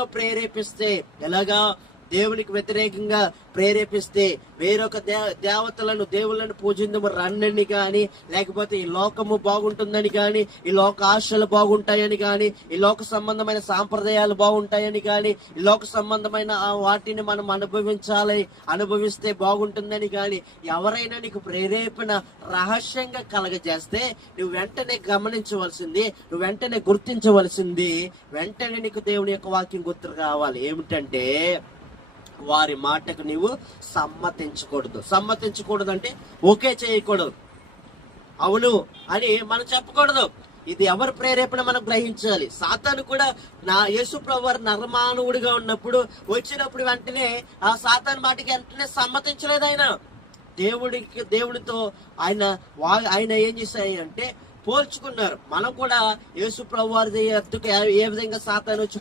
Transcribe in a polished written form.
ఏదో ప్రేరేపిస్తే, ఎలాగా దేవునికి వ్యతిరేకంగా ప్రేరేపిస్తే, వేరొక దేవతలను దేవుళ్ళను పూజిందము రండని కానీ, లేకపోతే ఈ లోకము బాగుంటుందని కానీ, ఈ లోక ఆశలు బాగుంటాయని కానీ, ఈ లోక సంబంధమైన సాంప్రదాయాలు బాగుంటాయని కానీ, ఈ లోక సంబంధమైన వాటిని మనం అనుభవిస్తే బాగుంటుందని కానీ ఎవరైనా నీకు ప్రేరేపణ రహస్యంగా కలగజేస్తే నువ్వు వెంటనే గమనించవలసింది, నువ్వు వెంటనే గుర్తించవలసింది, వెంటనే నీకు దేవుని యొక్క వాక్యం గుర్తు రావాలి. ఏమిటంటే, వారి మాటకు నీవు సమ్మతించకూడదు అంటే ఓకే చేయకూడదు, అవును అని మనం చెప్పకూడదు. ఇది ఎవరి ప్రేరేపణ మనం గ్రహించాలి. సాతాను కూడా యేసు ప్రభువు వారు నరమానవుడిగా ఉన్నప్పుడు వచ్చినప్పుడు వెంటనే ఆ సాతాను మాటకి వెంటనే సమ్మతించలేదు. ఆయన దేవుడితో ఆయన ఏం చేశాయి అంటే పోల్చుకున్నారు. మనం కూడా యేసు ప్రభువు వారి ఎత్తుకు ఏ విధంగా సాతాను వచ్చి